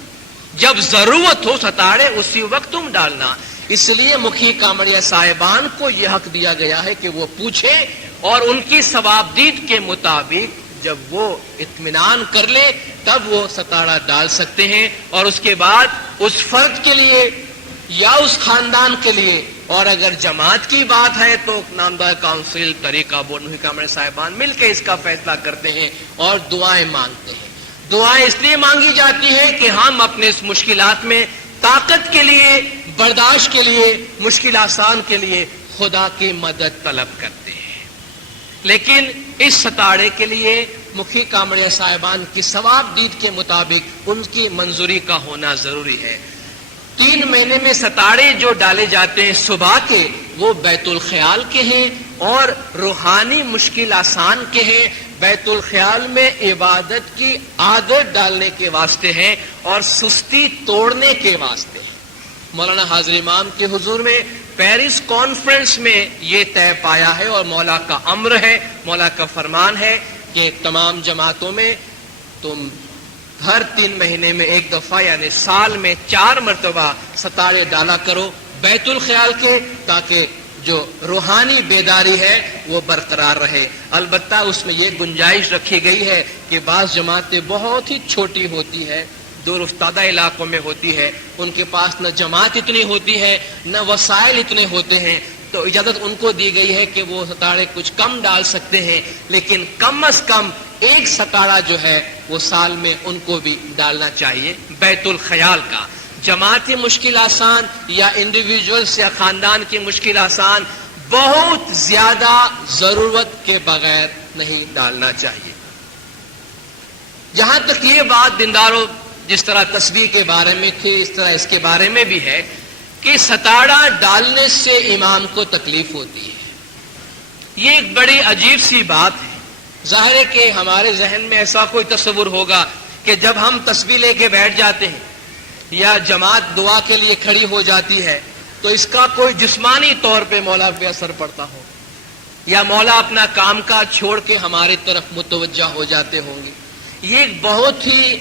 جب ضرورت ہو ستارے اسی وقت تم ڈالنا. اس لیے مکھی کامڑیا صاحبان کو یہ حق دیا گیا ہے کہ وہ پوچھے اور ان کی ثوابدید کے مطابق جب وہ اطمینان کر لے تب وہ ستارہ ڈال سکتے ہیں. اور اس کے بعد اس فرد کے لیے یا اس خاندان کے لیے، اور اگر جماعت کی بات ہے تو نامدار کونسل، طریقہ بورڈ، مکھی کامڑے صاحبان مل کے اس کا فیصلہ کرتے ہیں اور دعائیں مانگتے ہیں. دعائیں اس لیے مانگی جاتی ہیں کہ ہم اپنے اس مشکلات میں طاقت کے لیے، برداشت کے لیے، مشکل آسان کے لیے خدا کی مدد طلب کرتے ہیں. لیکن اس ستارے کے لیے مکھی کامڑیا صاحبان کی ثوابدید کے مطابق ان کی منظوری کا ہونا ضروری ہے. 3 مہینے میں ستارے جو ڈالے جاتے ہیں صبح کے، وہ بیت الخیال کے ہیں اور روحانی مشکل آسان کے ہیں. بیت الخیال میں عبادت کی عادت ڈالنے کے واسطے ہیں اور سستی توڑنے کے واسطے ہیں. مولانا حاضر امام کے حضور میں پیرس کانفرنس میں یہ طے پایا ہے اور مولا کا امر ہے، مولا کا فرمان ہے کہ تمام جماعتوں میں تم ہر 3 مہینے میں ایک دفعہ یعنی سال میں 4 مرتبہ ستارے ڈالا کرو بیت الخیال کے، تاکہ جو روحانی بیداری ہے وہ برقرار رہے. البتہ اس میں یہ گنجائش رکھی گئی ہے کہ بعض جماعتیں بہت ہی چھوٹی ہوتی ہے، دور افتادہ علاقوں میں ہوتی ہے، ان کے پاس نہ جماعت اتنی ہوتی ہے نہ وسائل اتنے ہوتے ہیں، تو اجازت ان کو دی گئی ہے کہ وہ ستارے کچھ کم ڈال سکتے ہیں، لیکن کم از کم ایک ستارہ جو ہے وہ سال میں ان کو بھی ڈالنا چاہیے بیت الخیال کا. جماعتی مشکل آسان یا انڈیویجولس یا خاندان کی مشکل آسان بہت زیادہ ضرورت کے بغیر نہیں ڈالنا چاہیے. جہاں تک یہ بات دینداروں جس طرح تسبیح کے بارے میں تھی اس طرح اس کے بارے میں بھی ہے کہ ستارہ ڈالنے سے امام کو تکلیف ہوتی ہے. یہ ایک بڑی عجیب سی بات ہے. ظاہر ہے کہ ہمارے ذہن میں ایسا کوئی تصور ہوگا کہ جب ہم تسبیح لے کے بیٹھ جاتے ہیں یا جماعت دعا کے لیے کھڑی ہو جاتی ہے تو اس کا کوئی جسمانی طور پہ مولا پہ اثر پڑتا ہو یا مولا اپنا کام کاج چھوڑ کے ہماری طرف متوجہ ہو جاتے ہوں گے. یہ ایک بہت ہی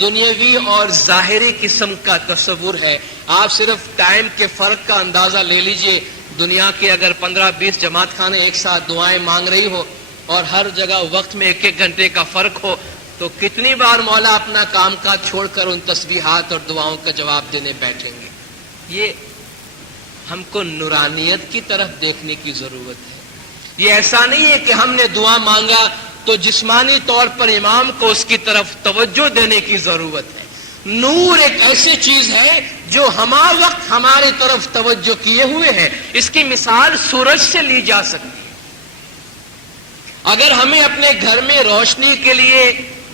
دنیاوی اور ظاہری قسم کا تصور ہے. آپ صرف ٹائم کے فرق کا اندازہ لے لیجئے. دنیا کے اگر 15-20 جماعت خانے ایک ساتھ دعائیں مانگ رہی ہو اور ہر جگہ وقت میں 1-1 گھنٹے کا فرق ہو تو کتنی بار مولا اپنا کام کاج چھوڑ کر ان تسبیحات اور دعاؤں کا جواب دینے بیٹھیں گے. یہ ہم کو نورانیت کی طرف دیکھنے کی ضرورت ہے. یہ ایسا نہیں ہے کہ ہم نے دعا مانگا تو جسمانی طور پر امام کو اس کی طرف توجہ دینے کی ضرورت ہے. نور ایک ایسی چیز ہے جو ہمارا وقت ہمارے طرف توجہ کیے ہوئے ہے. اس کی مثال سورج سے لی جا سکتی ہے. اگر ہمیں اپنے گھر میں روشنی کے لیے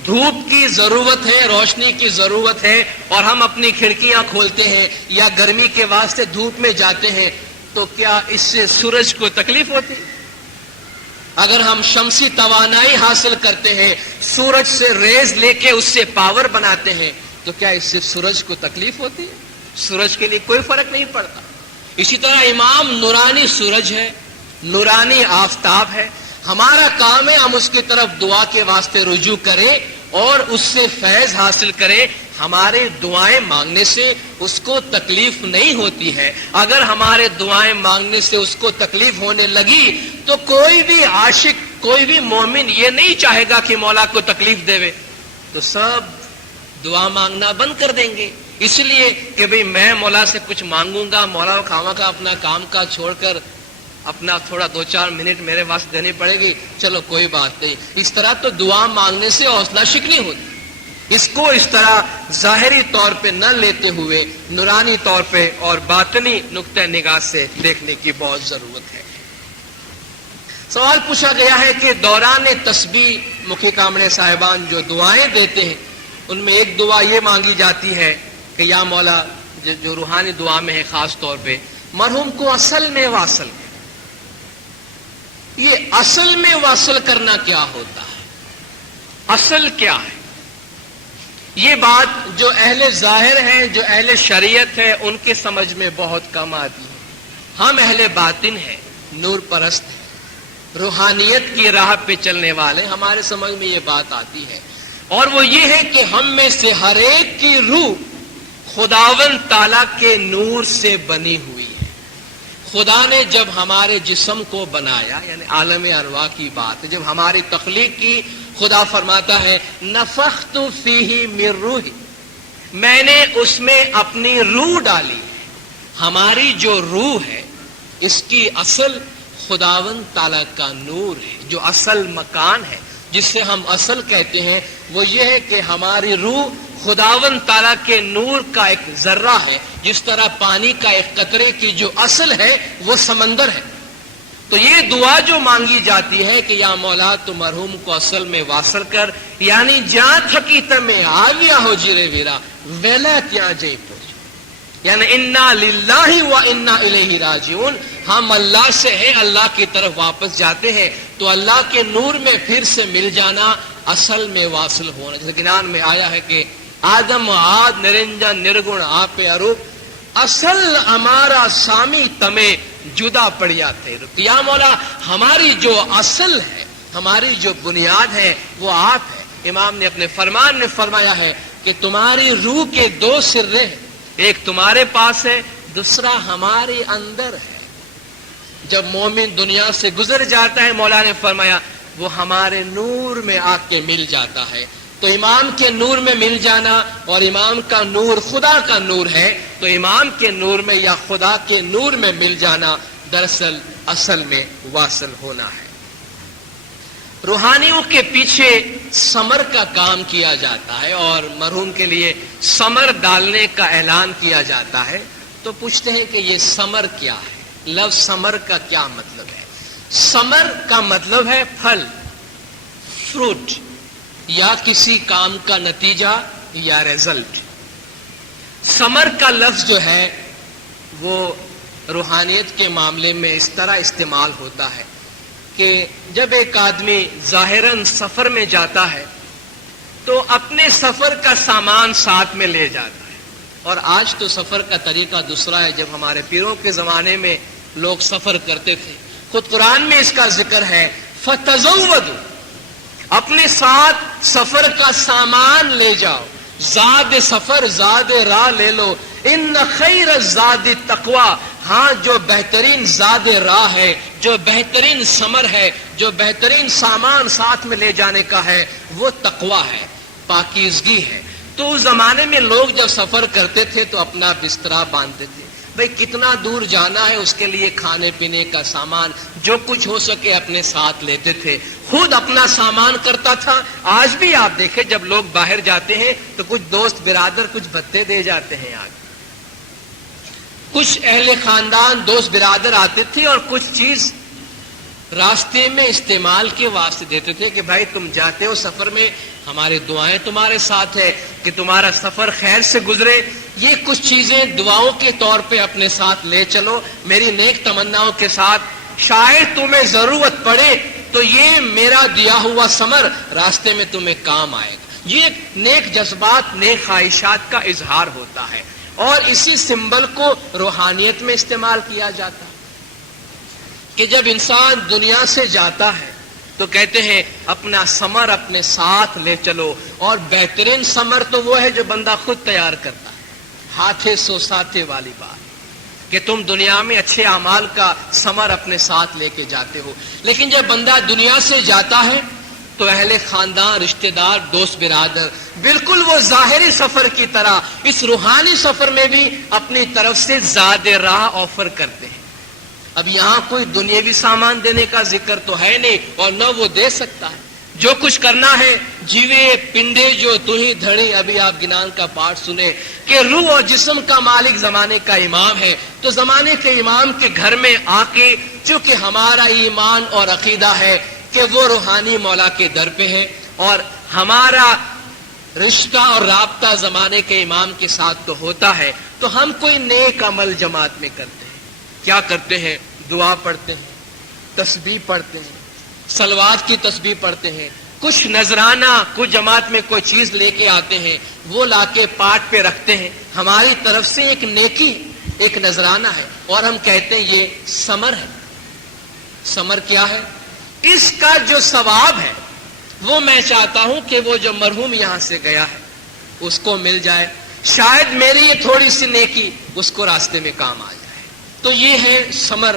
دھوپ کی ضرورت ہے، روشنی کی ضرورت ہے، اور ہم اپنی کھڑکیاں کھولتے ہیں یا گرمی کے واسطے دھوپ میں جاتے ہیں تو کیا اس سے سورج کو تکلیف ہوتی؟ اگر ہم شمسی توانائی حاصل کرتے ہیں، سورج سے ریز لے کے اس سے پاور بناتے ہیں تو کیا اس سے سورج کو تکلیف ہوتی ہے؟ سورج کے لیے کوئی فرق نہیں پڑتا. اسی طرح امام نورانی سورج ہے، نورانی آفتاب ہے. ہمارا کام ہے ہم اس کی طرف دعا کے واسطے رجوع کریں اور اس سے فیض حاصل کریں. ہمارے دعائیں مانگنے سے اس کو تکلیف نہیں ہوتی ہے. اگر ہمارے دعائیں مانگنے سے اس کو تکلیف ہونے لگی تو کوئی بھی عاشق، کوئی بھی مومن یہ نہیں چاہے گا کہ مولا کو تکلیف دے. تو سب دعا مانگنا بند کر دیں گے، اس لیے کہ بھئی میں مولا سے کچھ مانگوں گا، مولا کھاوا کا اپنا کام کا چھوڑ کر اپنا تھوڑا 2-4 منٹ میرے واسطے دینی پڑے گی، چلو کوئی بات نہیں۔ اس طرح تو دعا مانگنے سے حوصلہ شکنی ہوتی، اس کو اس طرح ظاہری طور پہ نہ لیتے ہوئے نورانی طور پہ اور باطنی نقطہ نگاہ سے دیکھنے کی بہت ضرورت ہے۔ سوال پوچھا گیا ہے کہ دوران تسبیح مکھی کامڑے صاحبان جو دعائیں دیتے ہیں ان میں ایک دعا یہ مانگی جاتی ہے کہ یا مولا، جو روحانی دعا میں ہے خاص طور پہ، مرحوم کو اصل میں واصل کر۔ یہ اصل میں واصل کرنا کیا ہوتا ہے؟ اصل کیا ہے؟ یہ بات جو اہل ظاہر ہیں، جو اہل شریعت ہے، ان کے سمجھ میں بہت کم آتی ہے۔ ہم اہل باطن ہیں، نور پرست ہیں، روحانیت کی راہ پہ چلنے والے، ہمارے سمجھ میں یہ بات آتی ہے، اور وہ یہ ہے کہ ہم میں سے ہر ایک کی روح خداوند تعالیٰ کے نور سے بنی ہوئی ہے۔ خدا نے جب ہمارے جسم کو بنایا، یعنی عالم ارواح کی بات ہے، جب ہماری تخلیق کی، خدا فرماتا ہے نفخت فیہ من روحی، میں نے اس میں اپنی روح ڈالی۔ ہماری جو روح ہے اس کی اصل خداوند تعالیٰ کا نور ہے۔ جو اصل مکان ہے جس سے ہم اصل کہتے ہیں وہ یہ ہے کہ ہماری روح خداوند تعالیٰ کے نور کا ایک ذرہ ہے، جس طرح پانی کا ایک قطرے کی جو اصل ہے وہ سمندر ہے۔ تو یہ دعا جو مانگی جاتی ہے کہ یا مولا تو مرحوم کو اصل میں واصل کر، یعنی جہاں تھکیت میں آ گیا ہو جیرے ویرا ویلا کیا جئی پوچھ، یعنی انا للہ و انا الیہ راجعون، ہم اللہ سے ہیں، اللہ کی طرف واپس جاتے ہیں۔ تو اللہ کے نور میں پھر سے مل جانا، اصل میں واصل ہونا۔ جیسے گنان میں آیا ہے کہ آدم آد نرنجن نرگن آپ اروپ، اصل ہمارا سامی تمہیں جدا پڑیا تھے۔ یا مولا ہماری جو اصل ہے، ہماری جو بنیاد ہے وہ آپ ہے۔ امام نے اپنے فرمان میں فرمایا ہے کہ تمہاری روح کے 2 سرے ہیں، ایک تمہارے پاس ہے، دوسرا ہمارے اندر ہے۔ جب مومن دنیا سے گزر جاتا ہے، مولا نے فرمایا وہ ہمارے نور میں آ کے مل جاتا ہے۔ تو امام کے نور میں مل جانا، اور امام کا نور خدا کا نور ہے، تو امام کے نور میں یا خدا کے نور میں مل جانا دراصل اصل میں واصل ہونا ہے۔ روحانیوں کے پیچھے ثمر کا کام کیا جاتا ہے، اور مرحوم کے لیے ثمر ڈالنے کا اعلان کیا جاتا ہے۔ تو پوچھتے ہیں کہ یہ ثمر کیا ہے؟ لفظ ثمر کا کیا مطلب ہے؟ ثمر کا مطلب ہے پھل، فروٹ، یا کسی کام کا نتیجہ یا ریزلٹ۔ ثمر کا لفظ جو ہے وہ روحانیت کے معاملے میں اس طرح استعمال ہوتا ہے کہ جب ایک آدمی ظاہراً سفر میں جاتا ہے تو اپنے سفر کا سامان ساتھ میں لے جاتا ہے، اور آج تو سفر کا طریقہ دوسرا ہے۔ جب ہمارے پیروں کے زمانے میں لوگ سفر کرتے تھے، خود قرآن میں اس کا ذکر ہے فَتَزَوَّدُوا، اپنے ساتھ سفر کا سامان لے جاؤ، زاد سفر زاد راہ لے لو، ان خیر الزاد التقوی، ہاں جو بہترین زاد راہ ہے، جو بہترین ثمر ہے، جو بہترین سامان ساتھ میں لے جانے کا ہے وہ تقوی ہے، پاکیزگی ہے۔ تو اس زمانے میں لوگ جب سفر کرتے تھے تو اپنا بستر باندھتے تھے، بھئی کتنا دور جانا ہے اس کے لیے کھانے پینے کا سامان جو کچھ ہو سکے اپنے ساتھ لیتے تھے، خود اپنا سامان کرتا تھا۔ آج بھی آپ دیکھیں جب لوگ باہر جاتے ہیں تو کچھ دوست برادر کچھ بھتے دے جاتے ہیں، آج کچھ اہل خاندان دوست برادر آتے تھے اور کچھ چیز راستے میں استعمال کے واسطے دیتے تھے کہ بھائی تم جاتے ہو سفر میں، ہماری دعائیں تمہارے ساتھ ہے کہ تمہارا سفر خیر سے گزرے، یہ کچھ چیزیں دعاؤں کے طور پہ اپنے ساتھ لے چلو، میری نیک تمناؤں کے ساتھ، شاید تمہیں ضرورت پڑے تو یہ میرا دیا ہوا ثمر راستے میں تمہیں کام آئے گا۔ یہ نیک جذبات، نیک خواہشات کا اظہار ہوتا ہے، اور اسی سمبل کو روحانیت میں استعمال کیا جاتا ہے کہ جب انسان دنیا سے جاتا ہے تو کہتے ہیں اپنا ثمر اپنے ساتھ لے چلو، اور بہترین ثمر تو وہ ہے جو بندہ خود تیار کرتا ہے، ہاتھے سو ساتھے والی بات کہ تم دنیا میں اچھے اعمال کا ثمر اپنے ساتھ لے کے جاتے ہو۔ لیکن جب بندہ دنیا سے جاتا ہے تو اہل خاندان، رشتہ دار، دوست برادر بالکل وہ ظاہری سفر کی طرح اس روحانی سفر میں بھی اپنی طرف سے زاد راہ آفر کرتے ہیں۔ اب یہاں کوئی دنیاوی سامان دینے کا ذکر تو ہے نہیں، اور نہ وہ دے سکتا ہے۔ جو کچھ کرنا ہے، جیوے پنڈے جو تو ہی دھڑے، ابھی آپ گنان کا پاٹ سنے کہ روح اور جسم کا مالک زمانے کا امام ہے، تو زمانے کے امام کے گھر میں آ کے چونکہ ہمارا ایمان اور عقیدہ ہے کہ وہ روحانی مولا کے در پہ ہے، اور ہمارا رشتہ اور رابطہ زمانے کے امام کے ساتھ تو ہوتا ہے، تو ہم کوئی نیک عمل جماعت میں کرتے ہیں۔ کیا کرتے ہیں؟ دعا پڑھتے ہیں، تسبیح پڑھتے ہیں، صلوات کی تسبیح پڑھتے ہیں، کچھ نذرانہ، کچھ جماعت میں کوئی چیز لے کے آتے ہیں، وہ لا کے پاٹ پہ رکھتے ہیں، ہماری طرف سے ایک نیکی، ایک نذرانہ ہے، اور ہم کہتے ہیں یہ ثمر ہے۔ ثمر کیا ہے؟ اس کا جو ثواب ہے وہ میں چاہتا ہوں کہ وہ جو مرحوم یہاں سے گیا ہے اس کو مل جائے، شاید میری یہ تھوڑی سی نیکی اس کو راستے میں کام آ جائے۔ تو یہ ہے ثمر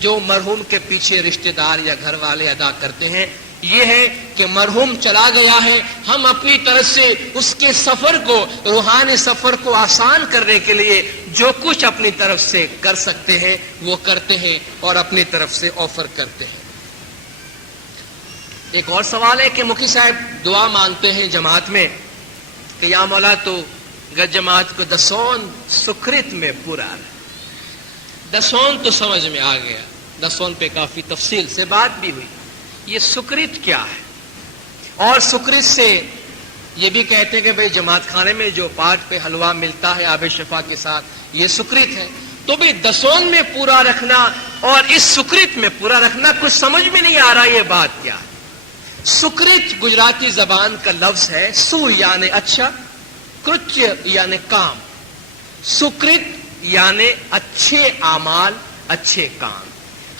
جو مرحوم کے پیچھے رشتہ دار یا گھر والے ادا کرتے ہیں۔ یہ ہے کہ مرحوم چلا گیا ہے، ہم اپنی طرف سے اس کے سفر کو، روحانی سفر کو آسان کرنے کے لیے جو کچھ اپنی طرف سے کر سکتے ہیں وہ کرتے ہیں اور اپنی طرف سے آفر کرتے ہیں۔ ایک اور سوال ہے کہ مکی صاحب دعا مانگتے ہیں جماعت میں کہ یا مولا تو گج جماعت کو دسون سکرت میں پورا رہے۔ دسون تو سمجھ میں آ گیا، دسون پہ کافی تفصیل سے بات بھی ہوئی۔ یہ سکرت کیا ہے؟ اور سکرت سے یہ بھی کہتے ہیں کہ بھئی جماعت خانے میں جو پاٹ پہ حلوہ ملتا ہے آب شفا کے ساتھ، یہ سکرت ہے۔ تو بھی دسون میں پورا رکھنا اور اس سکرت میں پورا رکھنا کچھ سمجھ میں نہیں آ رہا، یہ بات کیا ہے؟ سکرت گجراتی زبان کا لفظ ہے، سو یعنی اچھا، کرچ یعنی کام، سکرت یعنی اچھے اعمال، اچھے کام۔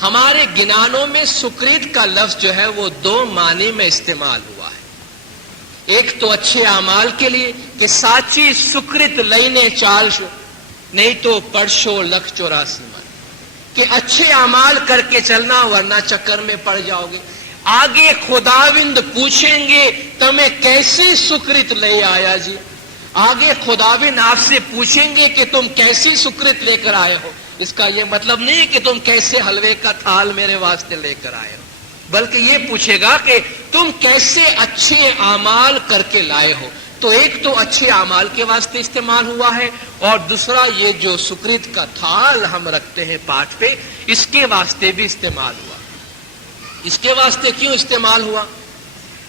ہمارے گنانوں میں سکرت کا لفظ جو ہے وہ دو معنی میں استعمال ہوا ہے۔ ایک تو اچھے اعمال کے لیے کہ ساچی سکرت لینے چالش نہیں تو پڑشو لکھ 84 من، کہ اچھے اعمال کر کے چلنا ورنہ چکر میں پڑ جاؤ گے۔ آگے خداوند پوچھیں گے تمہیں کیسی سکرت لے آیا جی، آگے خداوند آپ سے پوچھیں گے کہ تم کیسی سکرت لے کر آئے ہو۔ اس کا یہ مطلب نہیں کہ تم کیسے حلوے کا تھال میرے واسطے لے کر آئے ہو، بلکہ یہ پوچھے گا کہ تم کیسے اچھے اعمال کر کے لائے ہو۔ تو ایک تو اچھے اعمال کے واسطے استعمال ہوا ہے، اور دوسرا یہ جو سکرت کا تھال ہم رکھتے ہیں پاٹ پہ، اس کے واسطے بھی استعمال ہوا۔ اس کے واسطے کیوں استعمال ہوا؟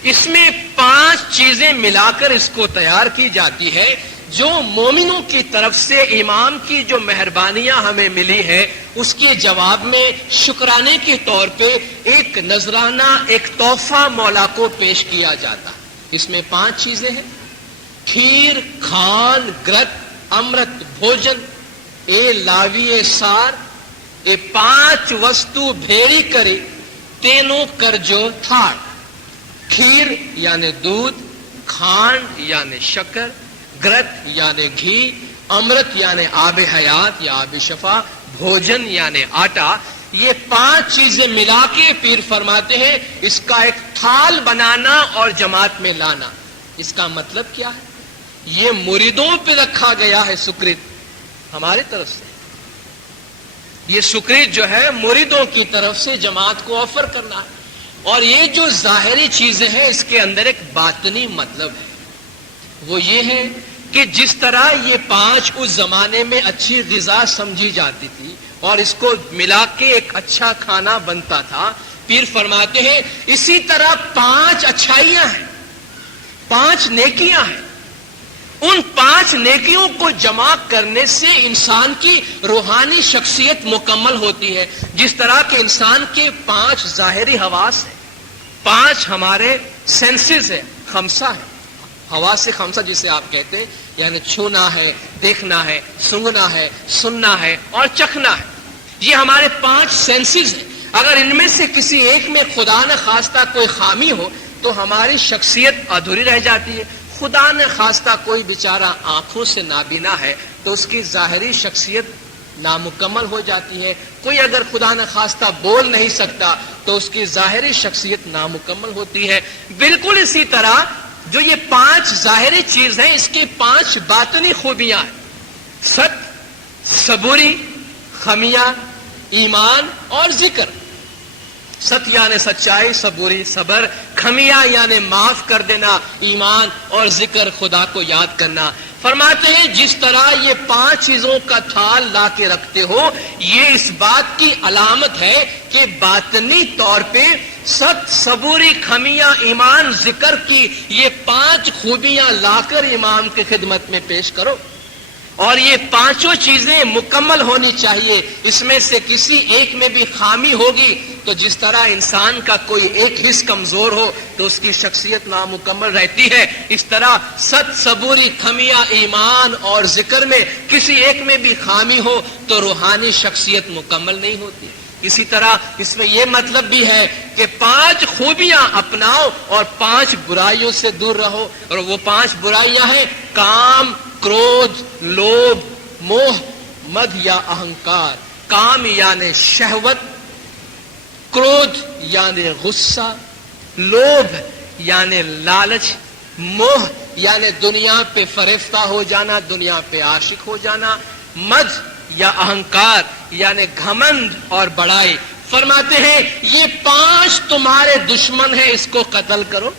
اس میں 5 چیزیں ملا کر اس کو تیار کی جاتی ہے، جو مومنوں کی طرف سے امام کی جو مہربانیاں ہمیں ملی ہے اس کے جواب میں شکرانے کے طور پہ ایک نذرانہ، ایک تحفہ مولا کو پیش کیا جاتا ہے۔ اس میں 5 چیزیں ہیں: کھیر، کھان، گرت، امرت بھوجن، اے لاویے سار، اے 5 وستو بھیڑی کری تینوں کرجو تھاڑ۔ کھیر یعنی دودھ، کھانڈ یعنی شکر، گرت یعنی گھی، امرت یعنی آب حیات یا آب شفا، بھوجن یعنی آٹا۔ یہ 5 چیزیں ملا کے پیر فرماتے ہیں اس کا ایک تھال بنانا اور جماعت میں لانا۔ اس کا مطلب کیا ہے؟ یہ مریدوں پہ رکھا گیا ہے سکرت ہماری طرف سے۔ یہ سکرت جو ہے مریدوں کی طرف سے جماعت کو آفر کرنا ہے، اور یہ جو ظاہری چیزیں ہیں اس کے اندر ایک باطنی مطلب ہے۔ وہ یہ ہے کہ جس طرح یہ 5 اس زمانے میں اچھی غذا سمجھی جاتی تھی اور اس کو ملا کے ایک اچھا کھانا بنتا تھا، پیر فرماتے ہیں اسی طرح 5 اچھائیاں ہیں، 5 نیکیاں ہیں۔ ان 5 نیکیوں کو جمع کرنے سے انسان کی روحانی شخصیت مکمل ہوتی ہے۔ جس طرح کہ انسان کے 5 ظاہری حواس ہیں، 5 ہمارے سینسز ہیں، 5 ہیں، حواس سے 5 جسے آپ کہتے ہیں، یعنی چھونا ہے، دیکھنا ہے، سونگنا ہے، سننا ہے اور چکھنا ہے۔ یہ ہمارے 5 سینسز ہیں۔ اگر ان میں سے کسی ایک میں خدا نہ خواستہ کوئی خامی ہو تو ہماری شخصیت ادھوری رہ جاتی ہے۔ خدا نے خواستہ کوئی بیچارہ آنکھوں سے نابینا ہے تو اس کی ظاہری شخصیت نامکمل ہو جاتی ہے۔ کوئی اگر خدا نے خواستہ بول نہیں سکتا تو اس کی ظاہری شخصیت نامکمل ہوتی ہے۔ بالکل اسی طرح جو یہ 5 ظاہری چیز ہیں، اس کی 5 باطنی خوبیاں ہیں: ست، صبوری، خمیہ، ایمان اور ذکر۔ ست یعنی سچائی، صبوری صبر، خمیہ یعنی معاف کر دینا، ایمان اور ذکر خدا کو یاد کرنا۔ فرماتے ہیں جس طرح یہ 5 چیزوں کا تھال لا کے رکھتے ہو، یہ اس بات کی علامت ہے کہ باطنی طور پہ ست، صبوری، خمیہ، ایمان، ذکر کی یہ 5 خوبیاں لا کر امام کی خدمت میں پیش کرو، اور یہ 5 چیزیں مکمل ہونی چاہیے۔ اس میں سے کسی ایک میں بھی خامی ہوگی تو جس طرح انسان کا کوئی ایک حصہ کمزور ہو تو اس کی شخصیت نامکمل رہتی ہے، اس طرح ست، صبوری، خمیہ، ایمان اور ذکر میں کسی ایک میں بھی خامی ہو تو روحانی شخصیت مکمل نہیں ہوتی۔ اسی طرح اس میں یہ مطلب بھی ہے کہ 5 خوبیاں اپناؤ اور 5 برائیوں سے دور رہو، اور وہ 5 برائیاں ہیں: کام، کرودھ، لوبھ، موہ، مد یا اہنکار۔ کام یعنی شہوت، کرودھ یعنی غصہ، لوبھ یعنی لالچ، موہ یعنی دنیا پہ فریفتہ ہو جانا، دنیا پہ عاشق ہو جانا، مد یا اہنکار یعنی گھمنڈ اور بڑائی۔ فرماتے ہیں یہ 5 تمہارے دشمن ہیں، اس کو قتل کرو،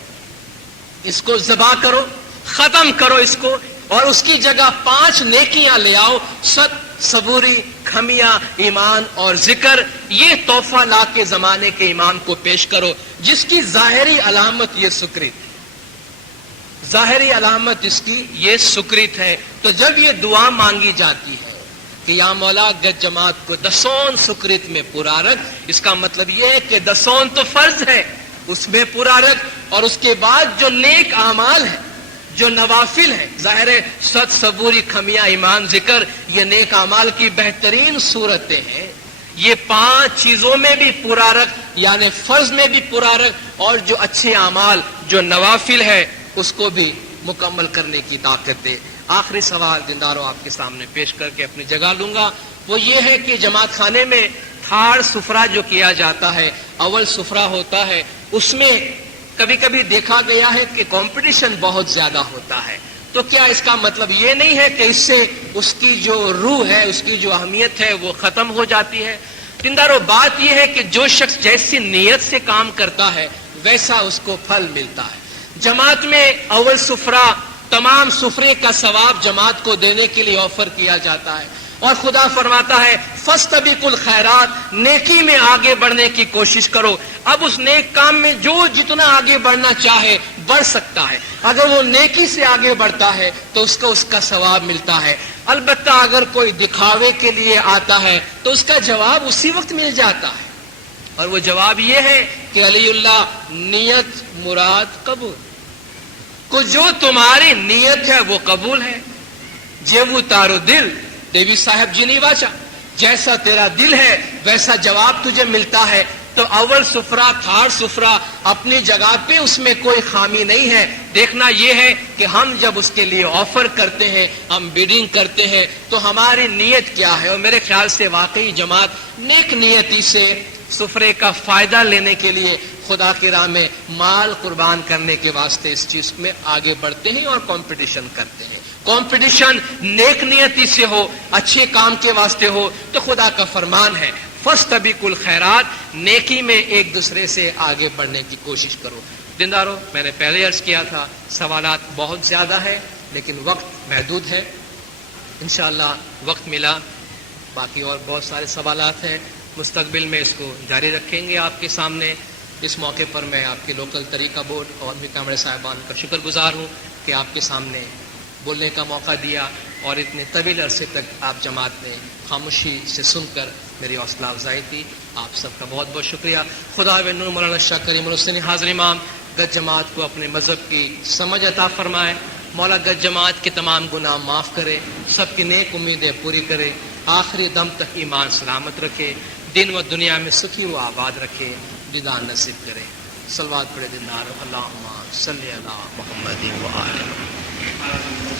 اس کو ذبح کرو، ختم کرو اس کو، اور اس کی جگہ 5 نیکیاں لے آؤ: ست، صبوری، خمیہ، ایمان اور ذکر۔ یہ تحفہ لا کے زمانے کے امام کو پیش کرو، جس کی ظاہری علامت یہ سکریت، ظاہری علامت اس کی یہ سکریت ہے۔ تو جب یہ دعا مانگی جاتی ہے کہ یا مولا گج جماعت کو دسون سکریت میں پورا رکھ، اس کا مطلب یہ ہے کہ دسون تو فرض ہے، اس میں پورا رکھ، اور اس کے بعد جو نیک اعمال ہے، جو نوافل ہے، ظاہر ہے ست، صبوری، خمیہ، ایمان، ذکر، یہ نیک اعمال کی بہترین صورتیں ہیں۔ یہ 5 چیزوں میں بھی پورا رکھ، یعنی فرض میں بھی پورا رکھ، اور جو اچھے اعمال، جو نوافل ہے، اس کو بھی مکمل کرنے کی طاقت دے۔ آخری سوال دینداروں آپ کے سامنے پیش کر کے اپنی جگہ لوں گا، وہ یہ ہے کہ جماعت خانے میں تھاڑ سفرہ جو کیا جاتا ہے، اول سفرہ ہوتا ہے، اس میں کبھی کبھی دیکھا گیا ہے کہ کمپٹیشن بہت زیادہ ہوتا ہے۔ تو کیا اس کا مطلب یہ نہیں ہے کہ اس سے اس کی جو روح ہے، اس کی جو اہمیت ہے وہ ختم ہو جاتی ہے؟ دینداروں، بات یہ ہے کہ جو شخص جیسی نیت سے کام کرتا ہے ویسا اس کو پھل ملتا ہے۔ جماعت میں اول سفرہ، تمام سفرے کا ثواب جماعت کو دینے کے لیے آفر کیا جاتا ہے، اور خدا فرماتا ہے فاستبقوا الخیرات، نیکی میں آگے بڑھنے کی کوشش کرو۔ اب اس نیک کام میں جو جتنا آگے بڑھنا چاہے بڑھ سکتا ہے، اگر وہ نیکی سے آگے بڑھتا ہے تو اس کو اس کا ثواب ملتا ہے۔ البتہ اگر کوئی دکھاوے کے لیے آتا ہے تو اس کا جواب اسی وقت مل جاتا ہے، اور وہ جواب یہ ہے کہ علی اللہ نیت مراد قبول کو، جو تمہاری نیت ہے وہ قبول ہے۔ جیو تارو دل دیوی صاحب جی نہیں واچا، جیسا تیرا دل ہے ویسا جواب تجھے ملتا ہے۔ تو اول سفرہ، تھاڑ سفرہ اپنی جگہ پہ، اس میں کوئی خامی نہیں ہے۔ دیکھنا یہ ہے کہ ہم جب اس کے لیے آفر کرتے ہیں، ہم بیڈنگ کرتے ہیں، تو ہماری نیت کیا ہے؟ اور میرے خیال سے واقعی جماعت نیک نیتی سے سفرے کا فائدہ لینے کے لیے خدا کی راہ میں مال قربان کرنے کے واسطے اس چیز میں آگے بڑھتے ہیں اور کمپٹیشن کرتے ہیں۔ کمپٹیشن نیک نیتی سے ہو، اچھے کام کے واسطے ہو، تو خدا کا فرمان ہے فاستبقوا الخیرات، نیکی میں ایک دوسرے سے آگے بڑھنے کی کوشش کرو۔ دینداروں، میں نے پہلے عرض کیا تھا سوالات بہت زیادہ ہے لیکن وقت محدود ہے۔ انشاءاللہ وقت ملا باقی اور بہت سارے سوالات ہیں، مستقبل میں اس کو جاری رکھیں گے آپ کے سامنے۔ اس موقع پر میں آپ کے لوکل طریقہ بورڈ اور بھی کامرے صاحبان کا شکر گزار ہوں کہ آپ کے سامنے بولنے کا موقع دیا، اور اتنے طویل عرصے تک آپ جماعت نے خاموشی سے سن کر میری حوصلہ افزائی کی۔ آپ سب کا بہت بہت شکریہ۔ خدا و نور مولانا شاہ کریم الحسین حاضر امام گج جماعت کو اپنے مذہب کی سمجھ عطا فرمائے۔ مولا گج جماعت کے تمام گناہ معاف کرے، سب کی نیک امیدیں پوری کرے، آخری دم تک ایمان سلامت رکھے، دین و دنیا میں سکھی و آباد رکھے، دیدار نصیب کرے۔ صلوات پڑھے دیندار، اللہم صلی علی محمد و آلہ محمد۔